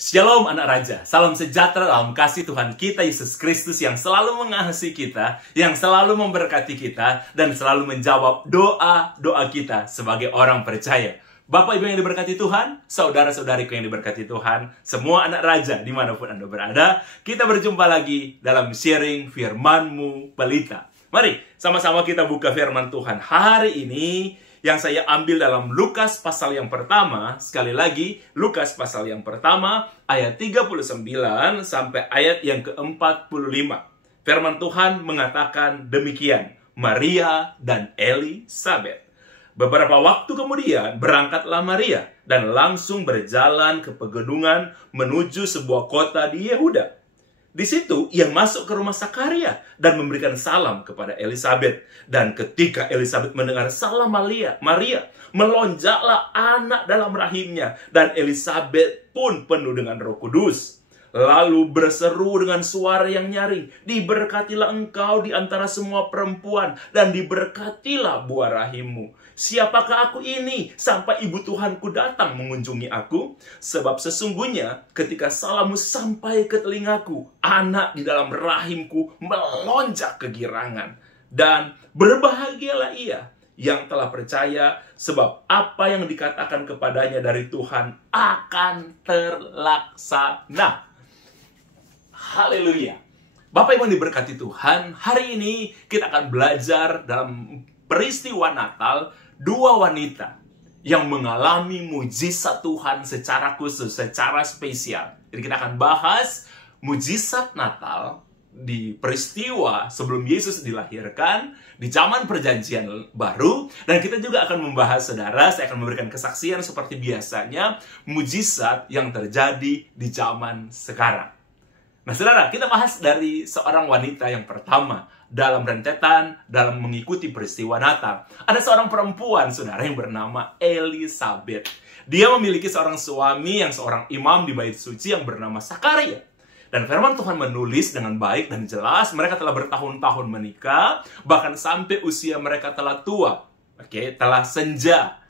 Shalom anak raja, salam sejahtera dalam kasih Tuhan kita Yesus Kristus yang selalu mengasihi kita, yang selalu memberkati kita, dan selalu menjawab doa-doa kita sebagai orang percaya. Bapak Ibu yang diberkati Tuhan, saudara-saudariku yang diberkati Tuhan, semua anak raja dimanapun Anda berada, kita berjumpa lagi dalam sharing firman-Mu Pelita. Mari sama-sama kita buka firman Tuhan hari ini, yang saya ambil dalam Lukas pasal yang pertama. Sekali lagi, Lukas pasal yang pertama, ayat 39 sampai ayat yang ke-45. Firman Tuhan mengatakan demikian, Maria dan Elisabet. Beberapa waktu kemudian, berangkatlah Maria dan langsung berjalan ke pegunungan menuju sebuah kota di Yehuda. Di situ, ia masuk ke rumah Sakaria dan memberikan salam kepada Elisabet. Dan ketika Elisabet mendengar salam Maria, melonjaklah anak dalam rahimnya. Dan Elisabet pun penuh dengan Roh Kudus. Lalu berseru dengan suara yang nyaring, diberkatilah engkau di antara semua perempuan, dan diberkatilah buah rahimmu. Siapakah aku ini sampai ibu Tuhanku datang mengunjungi aku? Sebab sesungguhnya ketika salammu sampai ke telingaku, anak di dalam rahimku melonjak kegirangan. Dan berbahagialah ia yang telah percaya, sebab apa yang dikatakan kepadanya dari Tuhan akan terlaksana. Haleluya. Bapak Ibu yang diberkati Tuhan, hari ini kita akan belajar dalam peristiwa Natal, dua wanita yang mengalami mujizat Tuhan secara khusus, secara spesial. Jadi kita akan bahas mujizat Natal di peristiwa sebelum Yesus dilahirkan, di zaman perjanjian baru, dan kita juga akan membahas, saudara, saya akan memberikan kesaksian seperti biasanya, mujizat yang terjadi di zaman sekarang. Nah, saudara, kita bahas dari seorang wanita yang pertama dalam rentetan, dalam mengikuti peristiwa Natal. Ada seorang perempuan, saudara, yang bernama Elisabet. Dia memiliki seorang suami yang seorang imam di bait suci yang bernama Sakaria. Dan firman Tuhan menulis dengan baik dan jelas, mereka telah bertahun-tahun menikah, bahkan sampai usia mereka telah tua, telah senja.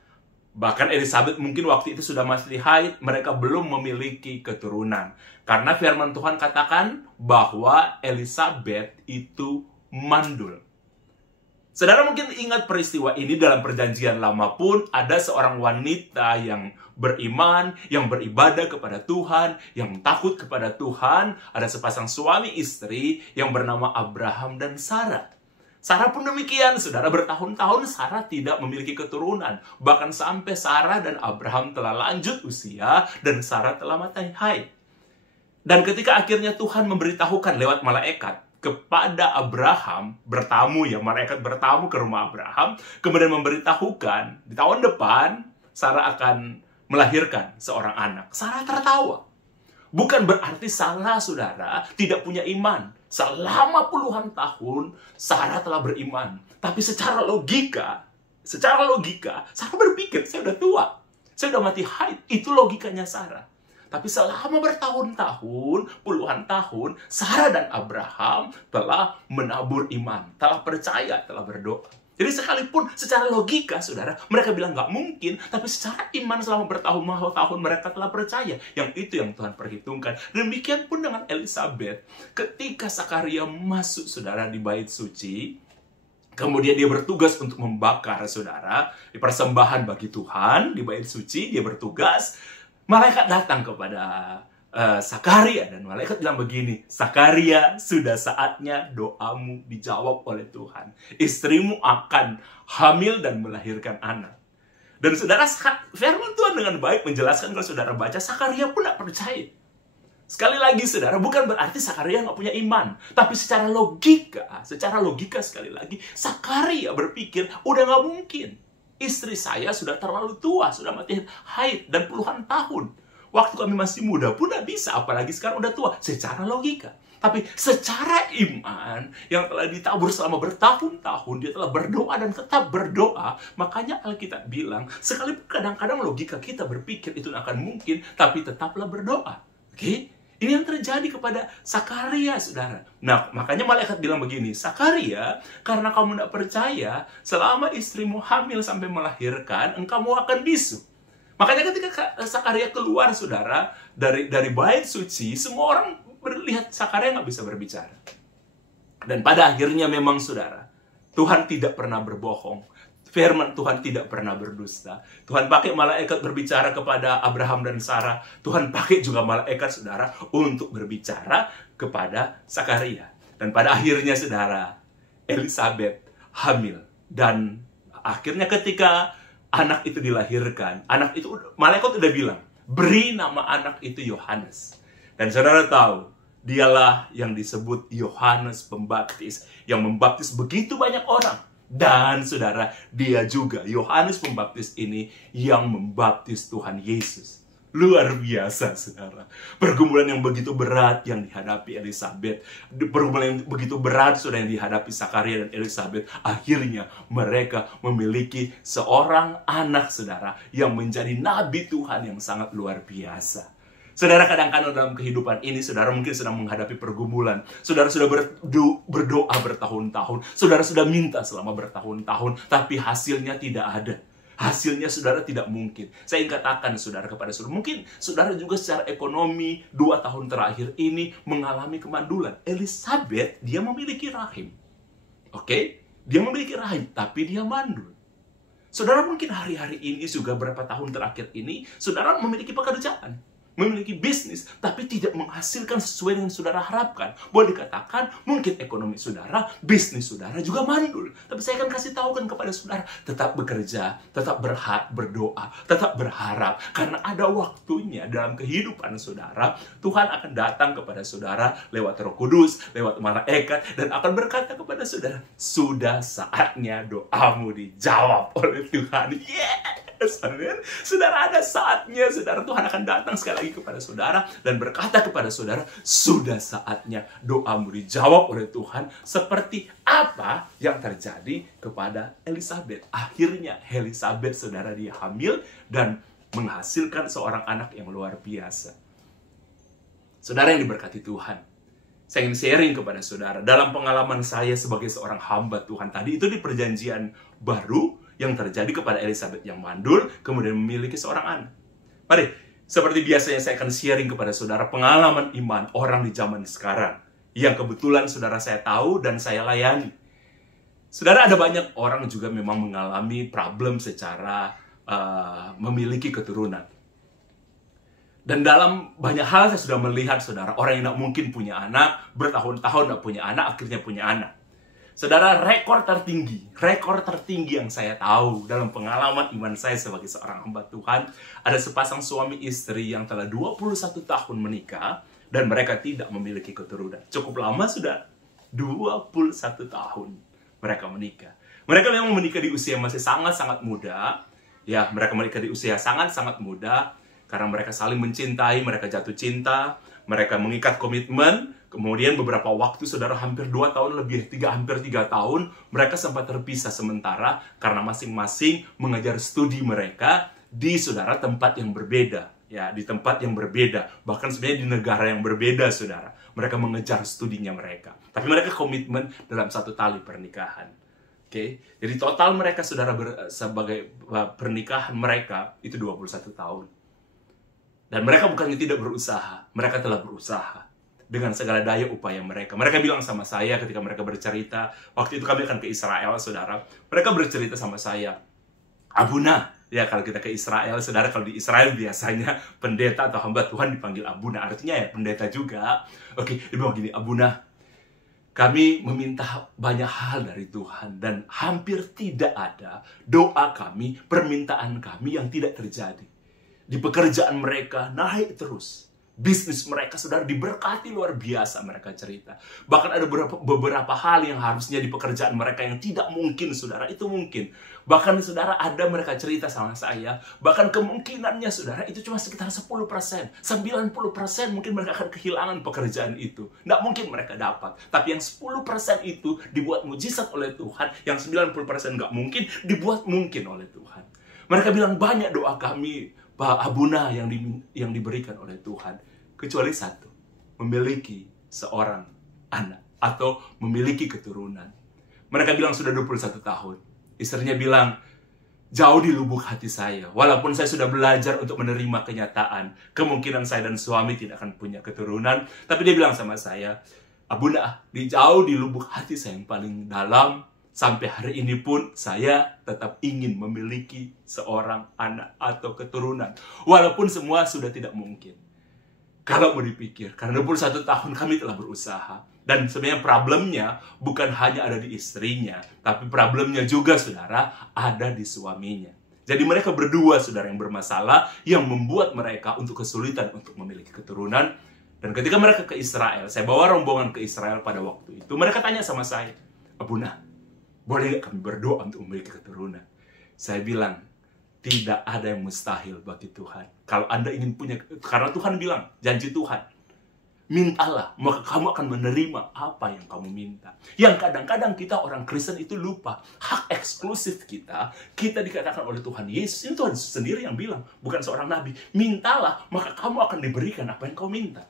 Bahkan Elisabet mungkin waktu itu sudah masih haid, mereka belum memiliki keturunan. Karena firman Tuhan katakan bahwa Elisabet itu mandul. Saudara mungkin ingat peristiwa ini dalam perjanjian lama pun ada seorang wanita yang beriman, yang beribadah kepada Tuhan, yang takut kepada Tuhan. Ada sepasang suami istri yang bernama Abraham dan Sarah. Sarah pun demikian, saudara, bertahun-tahun Sarah tidak memiliki keturunan. Bahkan sampai Sarah dan Abraham telah lanjut usia dan Sarah telah mati haid. Dan ketika akhirnya Tuhan memberitahukan lewat malaikat kepada Abraham, malaikat bertamu ke rumah Abraham, kemudian memberitahukan di tahun depan Sarah akan melahirkan seorang anak. Sarah tertawa. Bukan berarti Sarah, saudara, tidak punya iman. Selama puluhan tahun, Sarah telah beriman. Tapi secara logika, Sarah berpikir, saya udah tua. Saya udah mati haid. Itu logikanya Sarah. Tapi selama bertahun-tahun, puluhan tahun, Sarah dan Abraham telah menabur iman. Telah percaya, telah berdoa. Jadi sekalipun secara logika, saudara, mereka bilang nggak mungkin, tapi secara iman selama bertahun-tahun mereka telah percaya. Yang itu yang Tuhan perhitungkan. Demikian pun dengan Elisabet. Ketika Sakaria masuk, saudara, di bait suci, kemudian dia bertugas untuk membakar, saudara, di persembahan bagi Tuhan, di bait suci, dia bertugas. Malaikat datang kepada Sakaria, dan malaikat bilang begini, Sakaria, sudah saatnya doamu dijawab oleh Tuhan. Istrimu akan hamil dan melahirkan anak. Dan saudara, firman Tuhan dengan baik menjelaskan, kalau saudara baca, Sakaria pun tidak percaya. Sekali lagi, saudara, bukan berarti Sakaria nggak punya iman. Tapi secara logika sekali lagi, Sakaria berpikir, udah nggak mungkin. Istri saya sudah terlalu tua, sudah mati haid dan puluhan tahun. Waktu kami masih muda pun tidak bisa, apalagi sekarang udah tua. Secara logika. Tapi secara iman, yang telah ditabur selama bertahun-tahun, dia telah berdoa dan tetap berdoa. Makanya Alkitab bilang, sekalipun kadang-kadang logika kita berpikir itu akan mungkin, tapi tetaplah berdoa. Oke? Ini yang terjadi kepada Sakaria, saudara. Nah, makanya malaikat bilang begini, Sakaria, karena kamu tidak percaya, selama istrimu hamil sampai melahirkan, engkau akan bisu. Makanya ketika Sakaria keluar, saudara, dari bait suci, semua orang melihat Sakaria nggak bisa berbicara. Dan pada akhirnya memang, saudara, Tuhan tidak pernah berbohong. Firman Tuhan tidak pernah berdusta. Tuhan pakai malaikat berbicara kepada Abraham dan Sarah. Tuhan pakai juga malaikat, saudara, untuk berbicara kepada Sakaria. Dan pada akhirnya, saudara, Elizabeth hamil. Dan akhirnya ketika anak itu dilahirkan, anak itu, malaikat udah bilang, beri nama anak itu Yohanes. Dan saudara tahu, dialah yang disebut Yohanes Pembaptis, yang membaptis begitu banyak orang. Dan saudara, dia juga, Yohanes Pembaptis ini, yang membaptis Tuhan Yesus. Luar biasa, saudara. Pergumulan yang begitu berat yang dihadapi Elizabeth, pergumulan yang begitu berat, saudara, yang dihadapi Sakaria dan Elizabeth, akhirnya mereka memiliki seorang anak, saudara, yang menjadi nabi Tuhan yang sangat luar biasa. Saudara, kadang-kadang dalam kehidupan ini, saudara mungkin sedang menghadapi pergumulan. Saudara sudah berdoa bertahun-tahun. Saudara sudah minta selama bertahun-tahun, tapi hasilnya tidak ada. Hasilnya, saudara, tidak mungkin. Saya ingin katakan, saudara, kepada saudara, mungkin saudara juga secara ekonomi 2 tahun terakhir ini mengalami kemandulan. Elizabeth, dia memiliki rahim. Oke? Dia memiliki rahim, tapi dia mandul. Saudara mungkin hari-hari ini juga berapa tahun terakhir ini, saudara memiliki pekerjaan, memiliki bisnis, tapi tidak menghasilkan sesuai dengan saudara harapkan. Boleh dikatakan, mungkin ekonomi saudara, bisnis saudara juga mandul. Tapi saya akan kasih tahu kan kepada saudara, tetap bekerja, tetap berdoa, tetap berharap. Karena ada waktunya dalam kehidupan saudara, Tuhan akan datang kepada saudara lewat Roh Kudus, lewat malaikat, dan akan berkata kepada saudara, sudah saatnya doamu dijawab oleh Tuhan. Yes! Amin. Saudara, ada saatnya, saudara, Tuhan akan datang sekali lagi kepada saudara dan berkata kepada saudara, sudah saatnya doamu dijawab oleh Tuhan, seperti apa yang terjadi kepada Elizabeth. Akhirnya Elizabeth, saudara, dia hamil dan menghasilkan seorang anak yang luar biasa. Saudara yang diberkati Tuhan, saya ingin sharing kepada saudara dalam pengalaman saya sebagai seorang hamba Tuhan tadi, itu di perjanjian baru yang terjadi kepada Elizabeth yang mandul, kemudian memiliki seorang anak. Mari, seperti biasanya saya akan sharing kepada saudara pengalaman iman orang di zaman sekarang, yang kebetulan saudara saya tahu dan saya layani. Saudara, ada banyak orang juga memang mengalami problem secara memiliki keturunan. Dan dalam banyak hal saya sudah melihat, saudara, orang yang tidak mungkin punya anak, bertahun-tahun tidak punya anak, akhirnya punya anak. Saudara, rekor tertinggi yang saya tahu dalam pengalaman iman saya sebagai seorang hamba Tuhan, ada sepasang suami istri yang telah 21 tahun menikah, dan mereka tidak memiliki keturunan. Cukup lama sudah, 21 tahun mereka menikah. Mereka memang menikah di usia masih sangat-sangat muda. Ya, mereka menikah di usia sangat-sangat muda, karena mereka saling mencintai, mereka jatuh cinta, mereka mengikat komitmen. Kemudian beberapa waktu, saudara, hampir 2 tahun lebih, hampir 3 tahun, mereka sempat terpisah sementara karena masing-masing mengejar studi mereka di, saudara, tempat yang berbeda. Ya, di tempat yang berbeda. Bahkan sebenarnya di negara yang berbeda, saudara. Mereka mengejar studinya mereka. Tapi mereka komitmen dalam satu tali pernikahan. Oke? Jadi total mereka, saudara, sebagai pernikahan mereka itu 21 tahun. Dan mereka bukannya tidak berusaha. Mereka telah berusaha dengan segala daya upaya mereka. Mereka bilang sama saya ketika mereka bercerita, waktu itu kami akan ke Israel, saudara. Mereka bercerita sama saya, Abuna, ya kalau kita ke Israel, saudara, kalau di Israel biasanya pendeta atau hamba Tuhan dipanggil Abuna, artinya ya pendeta juga. Oke, dia bilang gini, Abuna, kami meminta banyak hal dari Tuhan, dan hampir tidak ada doa kami, permintaan kami yang tidak terjadi. Di pekerjaan mereka naik terus. Bisnis mereka, saudara, diberkati luar biasa, mereka cerita. Bahkan ada beberapa hal yang harusnya di pekerjaan mereka yang tidak mungkin, saudara, itu mungkin. Bahkan, saudara, ada mereka cerita sama saya, bahkan kemungkinannya, saudara, itu cuma sekitar 10%. 90% mungkin mereka akan kehilangan pekerjaan itu. Nggak mungkin mereka dapat. Tapi yang 10% itu dibuat mujizat oleh Tuhan, yang 90% nggak mungkin, dibuat mungkin oleh Tuhan. Mereka bilang, banyak doa kami, Pak Abuna, yang diberikan oleh Tuhan. Kecuali satu, memiliki seorang anak atau memiliki keturunan. Mereka bilang sudah 21 tahun. Istrinya bilang, jauh di lubuk hati saya. Walaupun saya sudah belajar untuk menerima kenyataan, kemungkinan saya dan suami tidak akan punya keturunan. Tapi dia bilang sama saya, Abuna, jauh di lubuk hati saya yang paling dalam, sampai hari ini pun saya tetap ingin memiliki seorang anak atau keturunan. Walaupun semua sudah tidak mungkin. Kalau mau dipikir, karena 21 tahun kami telah berusaha. Dan sebenarnya problemnya bukan hanya ada di istrinya, tapi problemnya juga, saudara, ada di suaminya. Jadi mereka berdua, saudara, yang bermasalah, yang membuat mereka untuk kesulitan untuk memiliki keturunan. Dan ketika mereka ke Israel, saya bawa rombongan ke Israel pada waktu itu, mereka tanya sama saya, Abuna, boleh nggak kami berdoa untuk memiliki keturunan? Saya bilang, tidak ada yang mustahil bagi Tuhan. Kalau Anda ingin punya, karena Tuhan bilang, janji Tuhan, mintalah, maka kamu akan menerima apa yang kamu minta. Yang kadang-kadang kita orang Kristen itu lupa, hak eksklusif kita dikatakan oleh Tuhan Yesus. Ini Tuhan sendiri yang bilang, bukan seorang nabi. Mintalah, maka kamu akan diberikan apa yang kau minta.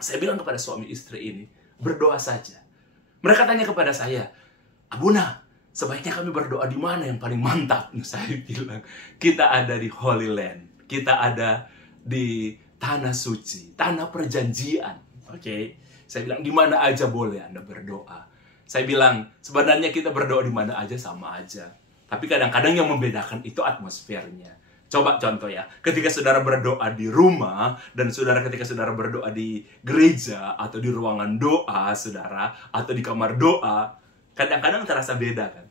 Saya bilang kepada suami istri ini, berdoa saja. Mereka tanya kepada saya, Abuna, sebaiknya kami berdoa di mana yang paling mantap? Saya bilang, kita ada di Holy Land. Kita ada di tanah suci, tanah perjanjian. Oke? Saya bilang, di mana aja boleh Anda berdoa. Saya bilang, sebenarnya kita berdoa di mana aja sama aja. Tapi kadang-kadang yang membedakan itu atmosfernya. Coba contoh ya, ketika saudara berdoa di rumah, dan ketika saudara berdoa di gereja, atau di ruangan doa, saudara, atau di kamar doa, kadang-kadang terasa beda kan?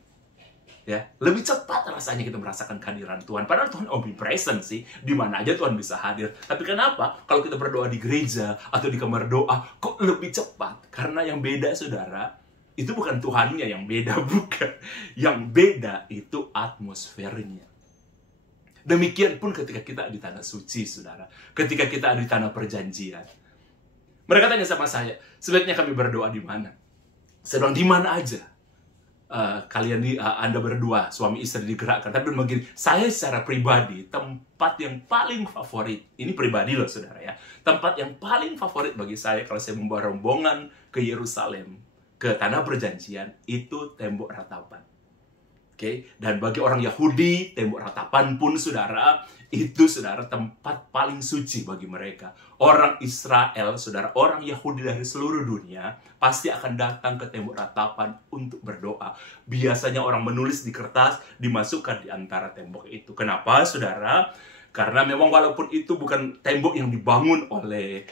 Ya, lebih cepat rasanya kita merasakan kehadiran Tuhan. Padahal Tuhan omnipresent sih, di mana aja Tuhan bisa hadir. Tapi kenapa kalau kita berdoa di gereja atau di kamar doa kok lebih cepat? Karena yang beda, saudara, itu bukan Tuhannya yang beda, bukan. Yang beda itu atmosfernya. Demikian pun ketika kita di tanah suci, saudara. Ketika kita di tanah perjanjian. Mereka tanya sama saya, sebaiknya kami berdoa di mana? Saya bilang, di mana aja. Anda berdua, suami istri digerakkan. Tapi begini, saya secara pribadi, tempat yang paling favorit, ini pribadi loh saudara ya, tempat yang paling favorit bagi saya kalau saya membawa rombongan ke Yerusalem, ke tanah perjanjian, itu tembok ratapan. Oke? Dan bagi orang Yahudi, tembok ratapan pun saudara, itu saudara tempat paling suci bagi mereka. Orang Israel, saudara, orang Yahudi dari seluruh dunia pasti akan datang ke tembok ratapan untuk berdoa. Biasanya orang menulis di kertas, dimasukkan di antara tembok itu. Kenapa, saudara? Karena memang walaupun itu bukan tembok yang dibangun oleh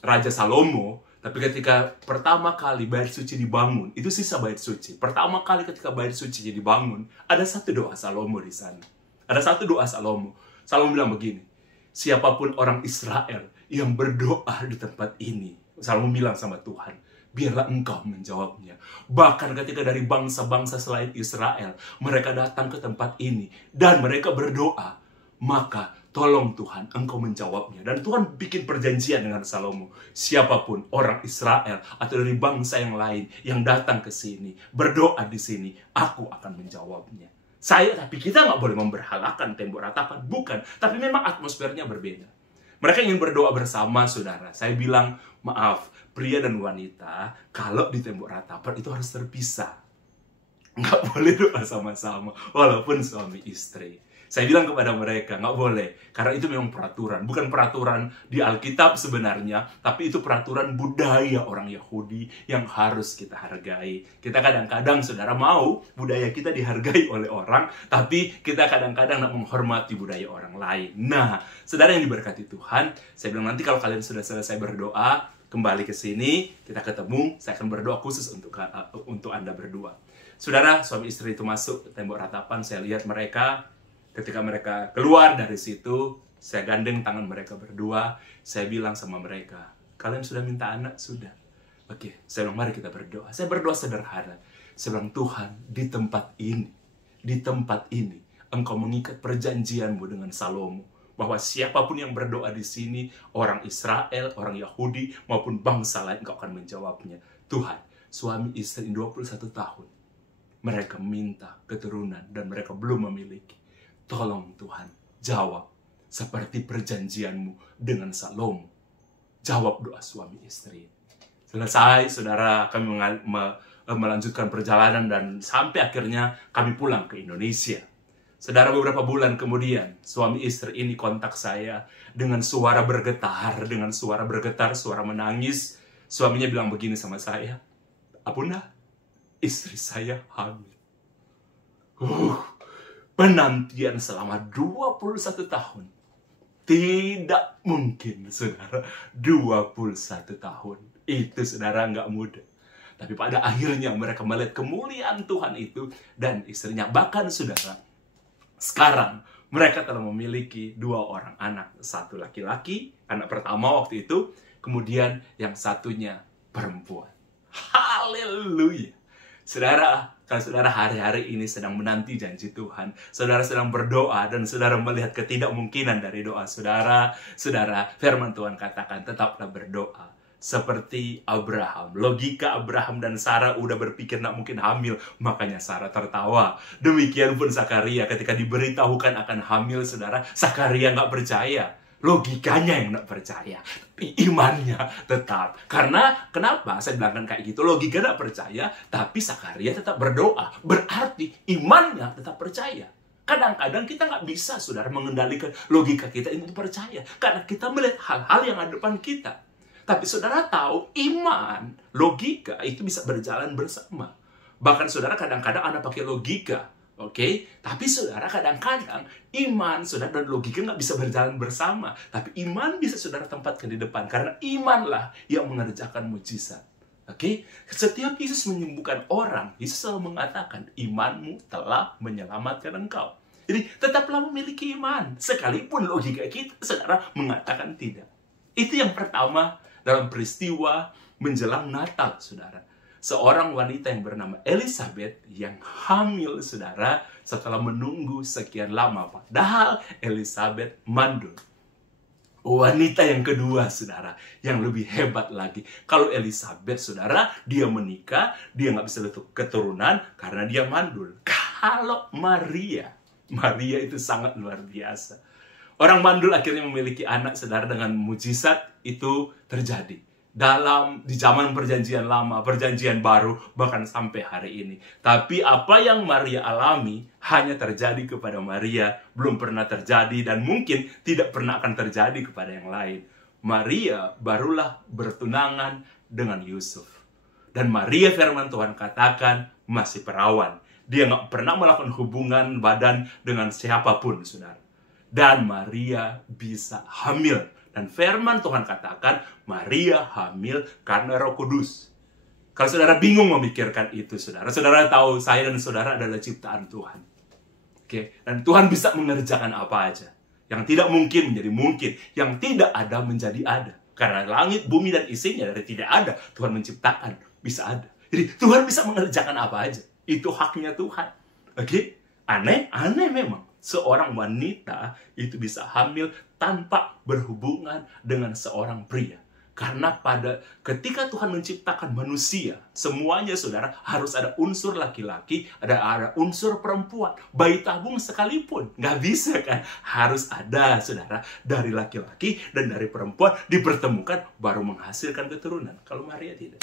Raja Salomo, tapi ketika pertama kali bait suci dibangun, itu sisa bait suci. Pertama kali ketika bait suci dibangun, ada satu doa Salomo di sana. Ada satu doa Salomo. Salomo bilang begini, siapapun orang Israel yang berdoa di tempat ini, Salomo bilang sama Tuhan, biarlah engkau menjawabnya. Bahkan ketika dari bangsa-bangsa selain Israel, mereka datang ke tempat ini, dan mereka berdoa, maka tolong Tuhan, engkau menjawabnya. Dan Tuhan bikin perjanjian dengan Salomo. Siapapun orang Israel atau dari bangsa yang lain yang datang ke sini, berdoa di sini, aku akan menjawabnya. Tapi kita nggak boleh memberhalakan tembok ratapan. Bukan. Tapi memang atmosfernya berbeda. Mereka ingin berdoa bersama, saudara. Saya bilang, maaf, pria dan wanita, kalau di tembok ratapan itu harus terpisah. Nggak boleh doa sama-sama, walaupun suami istri. Saya bilang kepada mereka, nggak boleh. Karena itu memang peraturan. Bukan peraturan di Alkitab sebenarnya, tapi itu peraturan budaya orang Yahudi yang harus kita hargai. Kita kadang-kadang, saudara, mau budaya kita dihargai oleh orang, tapi kita kadang-kadang nak menghormati budaya orang lain. Nah, saudara yang diberkati Tuhan, saya bilang nanti kalau kalian sudah selesai berdoa, kembali ke sini, kita ketemu, saya akan berdoa khusus untuk Anda berdua. Saudara, suami istri itu masuk ke tembok ratapan, saya lihat mereka. Ketika mereka keluar dari situ, saya gandeng tangan mereka berdua. Saya bilang sama mereka, kalian sudah minta anak? Sudah. Oke, saya bilang, mari kita berdoa. Saya berdoa sederhana. Saya bilang, Tuhan, di tempat ini, Engkau mengikat perjanjianmu dengan Salomo. Bahwa siapapun yang berdoa di sini, orang Israel, orang Yahudi, maupun bangsa lain, Engkau akan menjawabnya. Tuhan, suami istri 21 tahun, mereka minta keturunan dan mereka belum memiliki. Tolong Tuhan, jawab seperti perjanjianmu dengan Salomo. Jawab doa suami istri. Selesai, saudara, kami melanjutkan perjalanan dan sampai akhirnya kami pulang ke Indonesia. Saudara, beberapa bulan kemudian, suami istri ini kontak saya dengan suara bergetar, suara menangis. Suaminya bilang begini sama saya, "Abunda, istri saya hamil." Penantian selama 21 tahun. Tidak mungkin, saudara. 21 tahun. Itu, saudara, nggak mudah. Tapi pada akhirnya mereka melihat kemuliaan Tuhan itu dan istrinya. Bahkan, saudara, sekarang mereka telah memiliki 2 orang anak. Satu laki-laki, anak pertama waktu itu. Kemudian yang satunya perempuan. Haleluya. Saudara, kalau saudara hari-hari ini sedang menanti janji Tuhan, saudara sedang berdoa dan saudara melihat ketidakmungkinan dari doa saudara, firman Tuhan katakan tetaplah berdoa. Seperti Abraham. Logika Abraham dan Sarah udah berpikir nak mungkin hamil, makanya Sarah tertawa. Demikian pun Zakaria ketika diberitahukan akan hamil, saudara, Zakaria nggak percaya. Logikanya yang nggak percaya, tapi imannya tetap. Karena kenapa saya bilangkan kayak gitu? Logika nggak percaya, tapi Zakaria tetap berdoa. Berarti imannya tetap percaya. Kadang-kadang kita nggak bisa, saudara, mengendalikan logika kita untuk percaya. Karena kita melihat hal-hal yang ada depan kita. Tapi saudara tahu, iman, logika itu bisa berjalan bersama. Bahkan saudara kadang-kadang Anda pakai logika, oke? Tapi saudara kadang-kadang iman, saudara, dan logika nggak bisa berjalan bersama. Tapi iman bisa saudara tempatkan di depan. Karena imanlah yang mengerjakan mujizat. Oke? Setiap Yesus menyembuhkan orang, Yesus selalu mengatakan, imanmu telah menyelamatkan engkau. Jadi tetaplah memiliki iman. Sekalipun logika kita, saudara, mengatakan tidak. Itu yang pertama dalam peristiwa menjelang Natal, saudara. Seorang wanita yang bernama Elizabeth yang hamil, saudara, setelah menunggu sekian lama. Padahal Elizabeth mandul. Wanita yang kedua, saudara, yang lebih hebat lagi. Kalau Elizabeth, saudara, dia menikah, dia nggak bisa keturunan karena dia mandul. Kalau Maria itu sangat luar biasa. Orang mandul akhirnya memiliki anak, saudara, dengan mujizat itu terjadi. Di zaman perjanjian lama, perjanjian baru, bahkan sampai hari ini. Tapi apa yang Maria alami hanya terjadi kepada Maria, belum pernah terjadi dan mungkin tidak pernah akan terjadi kepada yang lain. Maria barulah bertunangan dengan Yusuf. Dan Maria, firman Tuhan katakan, masih perawan. Dia nggak pernah melakukan hubungan badan dengan siapapun, saudara. Dan Maria bisa hamil. Dan firman Tuhan katakan, Maria hamil karena Roh Kudus. Kalau saudara bingung memikirkan itu, saudara tahu saya dan saudara adalah ciptaan Tuhan. Oke? Dan Tuhan bisa mengerjakan apa aja. Yang tidak mungkin menjadi mungkin. Yang tidak ada menjadi ada. Karena langit, bumi, dan isinya dari tidak ada, Tuhan menciptakan. Bisa ada. Jadi Tuhan bisa mengerjakan apa aja. Itu haknya Tuhan. Oke? Aneh memang. Seorang wanita itu bisa hamil tanpa berhubungan dengan seorang pria. Karena ketika Tuhan menciptakan manusia, semuanya, saudara, harus ada unsur laki-laki, ada unsur perempuan. Bayi tabung sekalipun, nggak bisa kan? Harus ada, saudara, dari laki-laki dan dari perempuan dipertemukan baru menghasilkan keturunan. Kalau Maria tidak.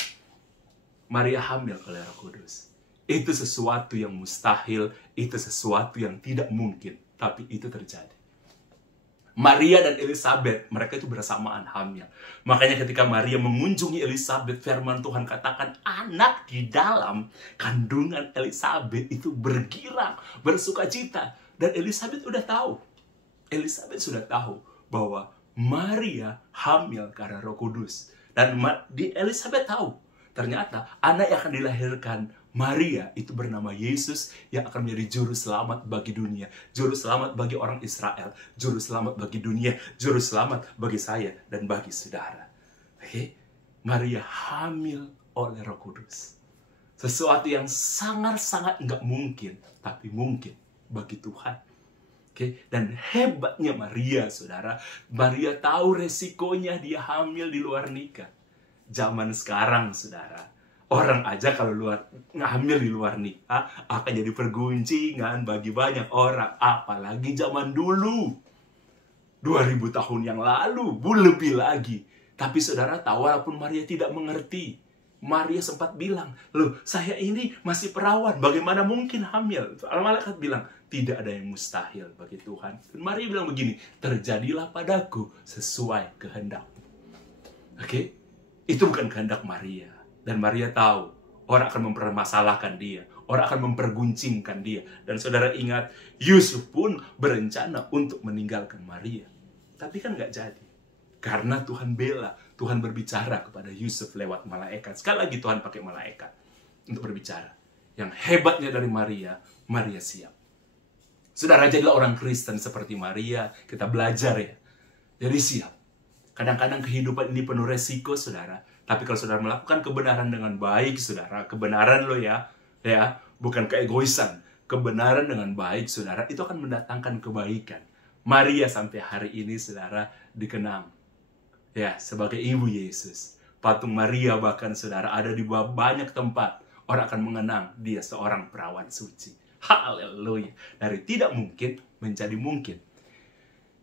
Maria hamil oleh Roh Kudus. Itu sesuatu yang mustahil, itu sesuatu yang tidak mungkin, tapi itu terjadi. Maria dan Elizabeth, mereka itu bersamaan hamil. Makanya ketika Maria mengunjungi Elizabeth, firman Tuhan katakan anak di dalam kandungan Elizabeth itu bergirang, bersukacita. Dan Elizabeth sudah tahu bahwa Maria hamil karena Roh Kudus. Dan Elizabeth tahu, ternyata anak yang akan dilahirkan Maria itu bernama Yesus yang akan menjadi juru selamat bagi dunia, juru selamat bagi orang Israel, juru selamat bagi dunia, juru selamat bagi saya dan bagi saudara. Oke? Maria hamil oleh Roh Kudus. Sesuatu yang sangat-sangat nggak mungkin, tapi mungkin bagi Tuhan. Oke? Dan hebatnya Maria, saudara, Maria tahu resikonya dia hamil di luar nikah. Zaman sekarang, saudara, orang aja kalau ngambil di luar nikah akan jadi perguncingan bagi banyak orang. Apalagi zaman dulu. 2000 tahun yang lalu, lebih lagi. Tapi saudara tahu, walaupun Maria tidak mengerti. Maria sempat bilang, loh, saya ini masih perawan, bagaimana mungkin hamil? Malaikat bilang, tidak ada yang mustahil bagi Tuhan. Dan Maria bilang begini, terjadilah padaku sesuai kehendak-Mu. Oke? Itu bukan kehendak Maria. Dan Maria tahu, orang akan mempermasalahkan dia. Orang akan memperguncingkan dia. Dan saudara ingat, Yusuf pun berencana untuk meninggalkan Maria. Tapi kan nggak jadi. Karena Tuhan bela, Tuhan berbicara kepada Yusuf lewat malaikat. Sekali lagi Tuhan pakai malaikat untuk berbicara. Yang hebatnya dari Maria, Maria siap. Saudara, jadilah orang Kristen seperti Maria. Kita belajar ya. Jadi siap. Kadang-kadang kehidupan ini penuh resiko, saudara. Tapi kalau saudara melakukan kebenaran dengan baik, saudara. Kebenaran lo ya. Bukan keegoisan. Kebenaran dengan baik, saudara. Itu akan mendatangkan kebaikan. Maria sampai hari ini, saudara, dikenang ya sebagai ibu Yesus. Patung Maria bahkan, saudara, ada di banyak tempat. Orang akan mengenang dia seorang perawan suci. Haleluya. Dari tidak mungkin menjadi mungkin.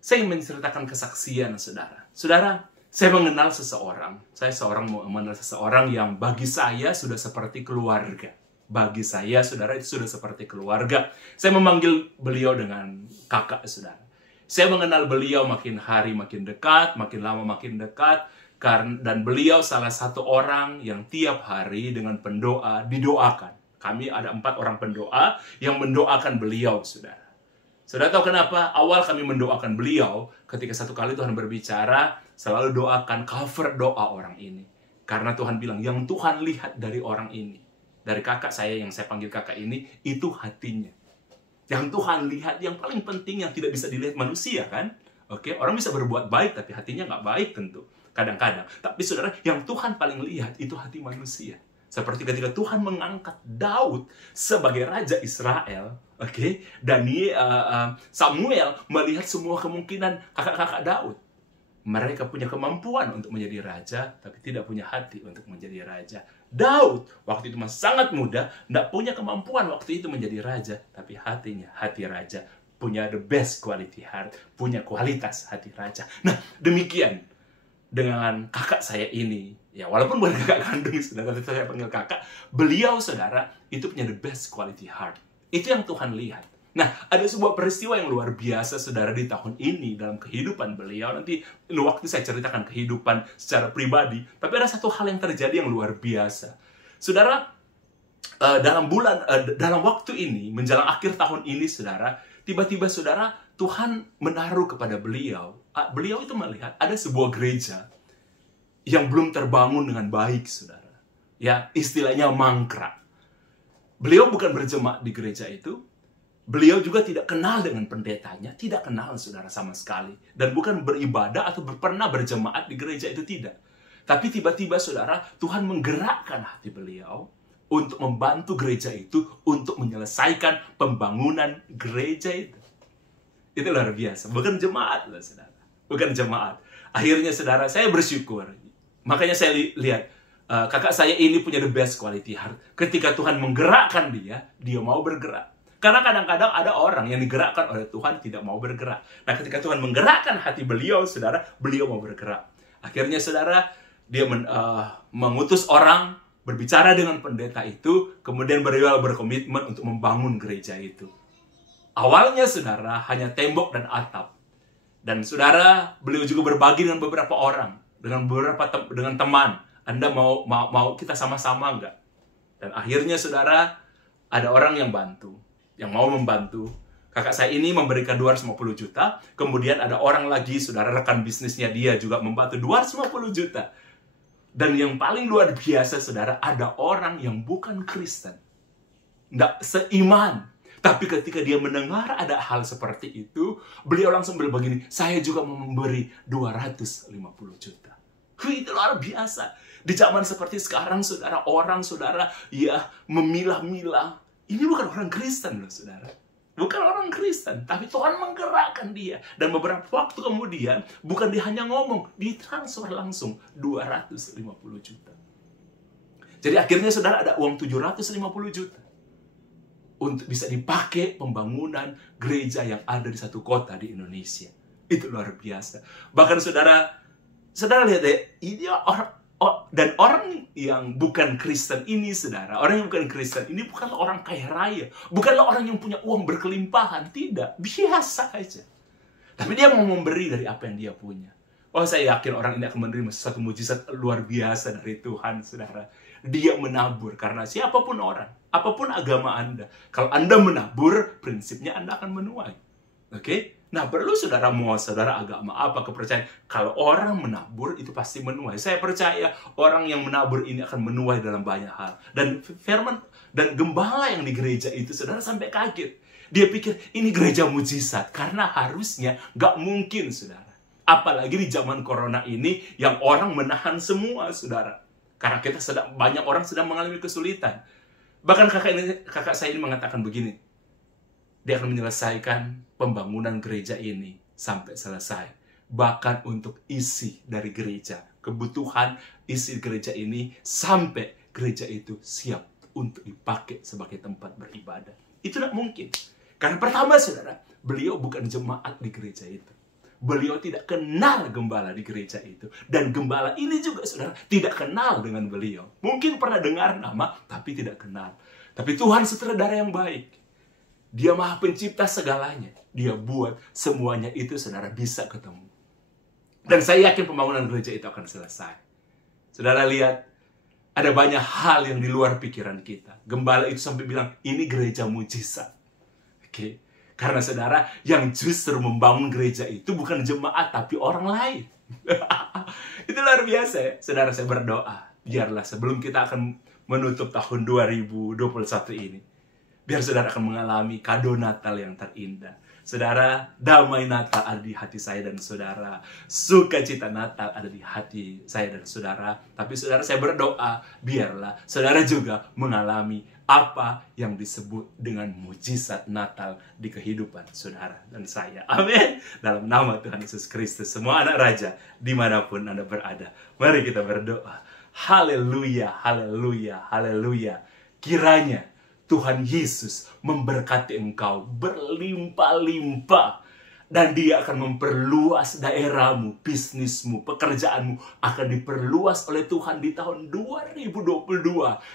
Saya ingin menceritakan kesaksian, saudara. Saudara, saya mengenal seseorang. Saya mengenal seseorang yang bagi saya sudah seperti keluarga. Bagi saya, saudara, itu sudah seperti keluarga. Saya memanggil beliau dengan kakak, saudara. Saya mengenal beliau makin hari makin dekat, makin lama makin dekat. Dan beliau salah satu orang yang tiap hari dengan pendoa didoakan. Kami ada 4 orang pendoa yang mendoakan beliau, saudara. Saudara tahu kenapa? Awal kami mendoakan beliau, ketika satu kali Tuhan berbicara, selalu doakan, cover doa orang ini. Karena Tuhan bilang, yang Tuhan lihat dari orang ini, dari kakak saya yang saya panggil kakak ini, itu hatinya. Yang Tuhan lihat, yang paling penting yang tidak bisa dilihat manusia, kan? Oke, orang bisa berbuat baik, tapi hatinya nggak baik tentu. Kadang-kadang. Tapi saudara, yang Tuhan paling lihat, itu hati manusia. Seperti ketika Tuhan mengangkat Daud sebagai Raja Israel, oke? Dan Samuel melihat semua kemungkinan kakak-kakak Daud. Mereka punya kemampuan untuk menjadi raja, tapi tidak punya hati untuk menjadi raja. Daud, waktu itu masih sangat muda, tidak punya kemampuan waktu itu menjadi raja, tapi hatinya, hati raja. Punya the best quality heart, punya kualitas hati raja. Nah, demikian dengan kakak saya ini. Ya, walaupun bukan kakak kandung, saudara, tapi saya panggil kakak. Beliau, saudara, itu punya the best quality heart. Itu yang Tuhan lihat. Nah, ada sebuah peristiwa yang luar biasa, saudara, di tahun ini dalam kehidupan beliau. Nanti waktu saya ceritakan kehidupan secara pribadi. Tapi ada satu hal yang terjadi yang luar biasa. Saudara, dalam waktu ini, menjelang akhir tahun ini, saudara, tiba-tiba, saudara, Tuhan menaruh kepada beliau. Beliau itu melihat ada sebuah gereja yang belum terbangun dengan baik, saudara. Ya, istilahnya mangkrak. Beliau bukan berjemaat di gereja itu. Beliau juga tidak kenal dengan pendetanya, tidak kenal, saudara, sama sekali. Dan bukan beribadah atau pernah berjemaat di gereja itu, tidak. Tapi tiba-tiba, saudara, Tuhan menggerakkan hati beliau untuk membantu gereja itu untuk menyelesaikan pembangunan gereja itu. Itu luar biasa. Bukan jemaat, loh, saudara. Bukan jemaat. Akhirnya, saudara, saya bersyukur. Makanya saya lihat, kakak saya ini punya the best quality heart. Ketika Tuhan menggerakkan dia mau bergerak. Karena kadang-kadang ada orang yang digerakkan oleh Tuhan tidak mau bergerak. Nah, ketika Tuhan menggerakkan hati beliau, saudara, beliau mau bergerak. Akhirnya, saudara, dia mengutus orang, berbicara dengan pendeta itu, kemudian beliau berkomitmen untuk membangun gereja itu. Awalnya, saudara, hanya tembok dan atap. Dan, saudara, beliau juga berbagi dengan beberapa orang, dengan teman. Anda mau kita sama-sama enggak? Dan akhirnya, saudara, ada orang yang bantu. Yang mau membantu. Kakak saya ini memberikan 250 juta. Kemudian ada orang lagi, saudara, rekan bisnisnya dia juga membantu 250 juta. Dan yang paling luar biasa, saudara, ada orang yang bukan Kristen. Tidak seiman. Tapi ketika dia mendengar ada hal seperti itu, beliau langsung bilang begini, saya juga memberi 250 juta. Itu luar biasa. Di zaman seperti sekarang, saudara, orang, saudara, ya memilah-milah. Ini bukan orang Kristen, loh, saudara. Bukan orang Kristen, tapi Tuhan menggerakkan dia. Dan beberapa waktu kemudian, bukan dia hanya ngomong, ditransfer langsung 250 juta. Jadi akhirnya, saudara, ada uang 750 juta. Untuk bisa dipakai pembangunan gereja yang ada di satu kota di Indonesia. Itu luar biasa. Bahkan, saudara lihat deh, ini Dan orang yang bukan Kristen ini, saudara, orang yang bukan Kristen ini bukanlah orang kaya raya, bukanlah orang yang punya uang berkelimpahan, tidak, biasa aja. Tapi dia mau memberi dari apa yang dia punya. Oh, saya yakin orang ini akan menerima sesuatu mujizat luar biasa dari Tuhan, saudara. Dia menabur, karena siapapun orang, apapun agama Anda, kalau Anda menabur, prinsipnya Anda akan menuai. Oke? Nah, perlu saudara mau saudara agama apa, kepercayaan. Kalau orang menabur, itu pasti menuai. Saya percaya orang yang menabur ini akan menuai dalam banyak hal. Dan firman, dan gembala yang di gereja itu, saudara sampai kaget. Dia pikir, ini gereja mujizat. Karena harusnya nggak mungkin, saudara. Apalagi di zaman corona ini, yang orang menahan semua, saudara. Karena banyak orang sedang mengalami kesulitan. Bahkan kakak saya ini mengatakan begini, dia akan menyelesaikan pembangunan gereja ini sampai selesai. Bahkan untuk isi dari gereja, kebutuhan isi gereja ini sampai gereja itu siap untuk dipakai sebagai tempat beribadah. Itu tidak mungkin. Karena pertama, saudara, beliau bukan jemaat di gereja itu. Beliau tidak kenal gembala di gereja itu. Dan gembala ini juga, saudara, tidak kenal dengan beliau. Mungkin pernah dengar nama, tapi tidak kenal. Tapi Tuhan sutradara yang baik. Dia maha pencipta segalanya. Dia buat semuanya itu, saudara, bisa ketemu. Dan saya yakin pembangunan gereja itu akan selesai. Saudara lihat, ada banyak hal yang di luar pikiran kita. Gembala itu sampai bilang, ini gereja mujizat. Oke. Karena saudara, yang justru membangun gereja itu bukan jemaat, tapi orang lain. Itu luar biasa ya. Saudara, saya berdoa. Biarlah sebelum kita akan menutup tahun 2021 ini, biar saudara akan mengalami kado Natal yang terindah. Saudara, damai Natal ada di hati saya dan saudara. Sukacita Natal ada di hati saya dan saudara. Tapi saudara, saya berdoa, biarlah saudara juga mengalami apa yang disebut dengan mujizat Natal di kehidupan saudara dan saya. Amin. Dalam nama Tuhan Yesus Kristus, semua anak raja, dimanapun Anda berada, mari kita berdoa. Haleluya, haleluya, haleluya. Kiranya Tuhan Yesus memberkati engkau berlimpah-limpah. Dan Dia akan memperluas daerahmu, bisnismu, pekerjaanmu akan diperluas oleh Tuhan di tahun 2022.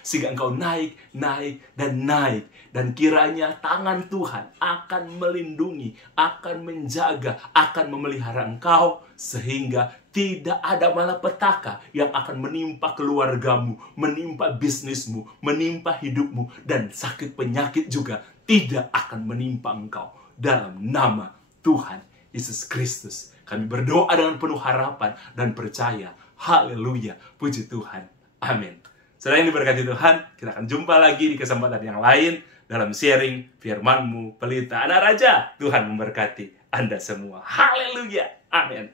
Sehingga engkau naik, naik, dan naik. Dan kiranya tangan Tuhan akan melindungi, akan menjaga, akan memelihara engkau. Sehingga tidak ada malapetaka yang akan menimpa keluargamu, menimpa bisnismu, menimpa hidupmu. Dan sakit penyakit juga tidak akan menimpa engkau. Dalam nama Tuhan Yesus Kristus, kami berdoa dengan penuh harapan dan percaya. Haleluya, puji Tuhan. Amin. Saudara yang diberkati Tuhan, kita akan jumpa lagi di kesempatan yang lain dalam sharing firman-Mu, Pelita Anak Raja. Tuhan memberkati Anda semua. Haleluya. Amin.